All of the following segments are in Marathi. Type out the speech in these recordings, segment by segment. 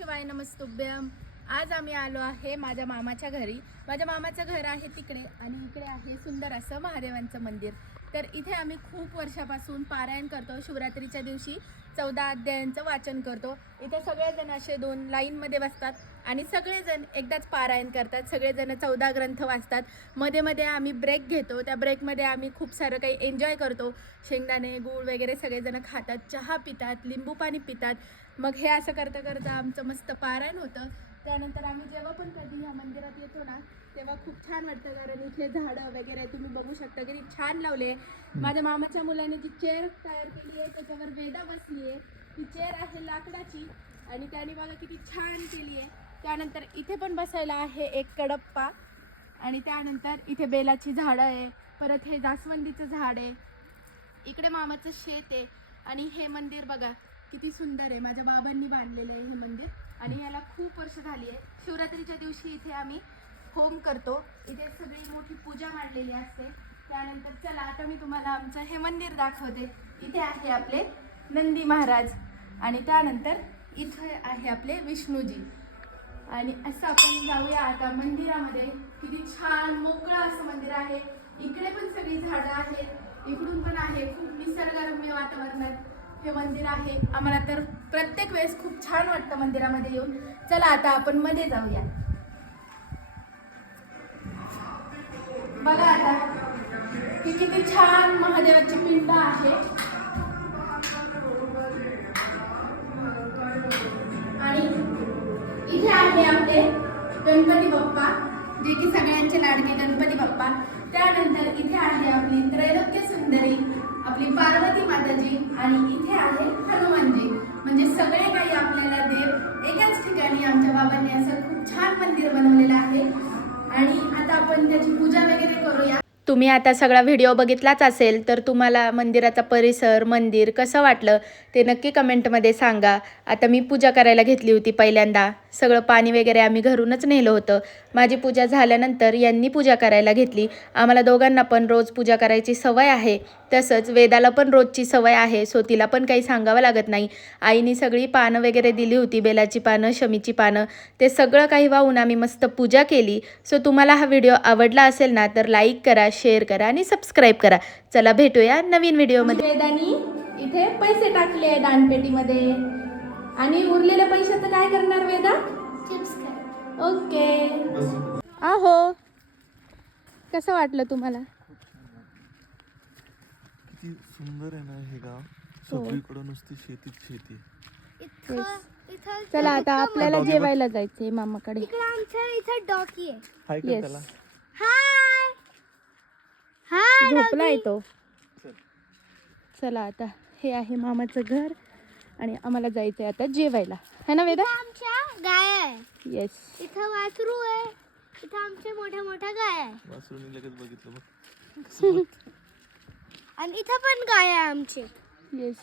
शिवाय नमस्तुभ्यम। आज आम्ही आलो आहे माझ्या मामाच्या घरी। माझ्या मामाचं घर आहे तिकडे आणि इकडे आहे सुंदर असं महादेवांचं मंदिर। तर इथे आम्ही खूप वर्षापासून पारायण करतो। शिवरात्रीच्या दिवशी 14 अध्यायांचं वाचन करतो। इथे सगळेजण असे दोन लाईनमध्ये बसतात आणि सगळेजण एकदाच पारायण करतात। सगळेजण 14 ग्रंथ वाचतात। मध्ये मध्ये आम्ही ब्रेक घेतो। त्या ब्रेकमध्ये आम्ही खूप सारं काही एन्जॉय करतो। शेंगदाणे गूळ वगैरे सगळेजण खातात, चहा पितात, लिंबू पाणी पितात। मग हे असं करता करता आमचं मस्त पारायण होतं। त्यानंतर आम्ही जेव्हा पण कधी या मंदिरात येतो ना तेव्हा खूप छान वाटतं, कारण इथे झाडं वगैरे तुम्ही बघू शकता किती छान लावले। माझ्या मामाच्या मुलाने जी चेअर तयार केली आहे त्याच्यावर वेदा बसली आहे। ती चेअर आहे लाकडाची आणि त्याने बघा किती छान केली आहे। त्यानंतर इथे पण बसायला आहे एक कडप्पा आणि त्यानंतर इथे बेलाची झाडं आहे, परत हे जास्वंदीचं झाड आहे, इकडे मामाचं शेत आहे आणि हे मंदिर बघा किती सुंदर आहे। माझ्या बाबांनी बांधलेलं आहे हे मंदिर आणि याला खूप वर्ष झाली आहे। शिवरात्रीच्या दिवशी इथे आम्ही होम करतो। इथे सगळी मोठी पूजा मांडलेली असते। त्यानंतर चला आता मी तुम्हाला आमचं हे मंदिर दाखवते। इथे आहे आपले नंदी महाराज आणि त्यानंतर इथे आहे आपले विष्णूजी आणि असं आपण जाऊया आता मंदिरामध्ये। किती छान मोकळं असं मंदिर आहे। इकडे पण सगळी झाडं आहेत, इकडून पण आहे। खूप निसर्गरम्य वातावरणात हे मंदिर आहे। आम्हाला तर प्रत्येक वेळेस खूप छान वाटतं मंदिरामध्ये येऊन। चला आता आपण मध्ये जाऊया। बघा आता की किती छान महादेवाची पिंड आहे आणि इथे आहे आपले गणपती बाप्पा, जे की सगळ्यांचे लाडके गणपती बाप्पा। त्यानंतर इथे आहे आपली त्रैलोक्य सुंदरी, आपली पार्वती माताजी आणि इथे आहे हनुमानजी। म्हणजे सगळे काही आपल्याला देव एकाच ठिकाणी आमच्या बाबांनी असं खूप छान मंदिर बनवलेलं आहे आणि आता आपण त्याची पूजा वगैरे करूया। तुम्ही आता सगळा व्हिडिओ बघितलाच असेल तर तुम्हाला मंदिराचा परिसर, मंदिर कसं वाटलं ते नक्की कमेंटमध्ये सांगा। आता मी पूजा करायला घेतली होती पहिल्यांदा। सगळं पाणी वगैरे आम्ही घरूनच नेलं होतं। माझी पूजा झाल्यानंतर यांनी पूजा करायला घेतली। आम्हाला दोघांना पण रोज पूजा करायची सवय आहे, तसंच वेदाला पण रोजची सवय आहे, सो तिला पण काही सांगावं लागत नाही। आईने सगळी पानं वगैरे दिली होती, बेलाची पानं, शमीची पानं, ते सगळं काही वाहून आम्ही मस्त पूजा केली। सो तुम्हाला हा व्हिडिओ आवडला असेल ना तर लाईक करा, शेअर करा आणि सबस्क्राईब करा। चला भेटूया नवीन व्हिडिओमध्ये। वेदानी इथे पैसे टाकले दानपेटीमध्ये आणि उरलेल्या पैशाचं काय करणार वेदा? चिप्स खाय। ओके आहो, कसं वाटलं तुम्हाला? किती सुंदर आहे ना हे गाव। सगळीकडे नुसती शेती। चला आता आपल्याला जेवायला जायचंय मामाकडे। इथे डॉगी आहे। हाय कर त्याला। हाय हाय झोपलाय तो। चला आता हे आहे मामाचं घर आणि आम्हाला जायचंय आता जेवायला, है ना वेदा? आमच्या गाय आहे। येस, इथं वासरू आहे, इथं आमच्या मोठ्या मोठ्या गाय आहे वासरूने लगेच बघितलं बघ। आणि इथं पण गाय आहे आमची। येस,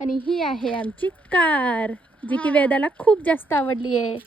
आणि ही आहे आमची कार, जी की वेदाला खूप जास्त आवडली आहे।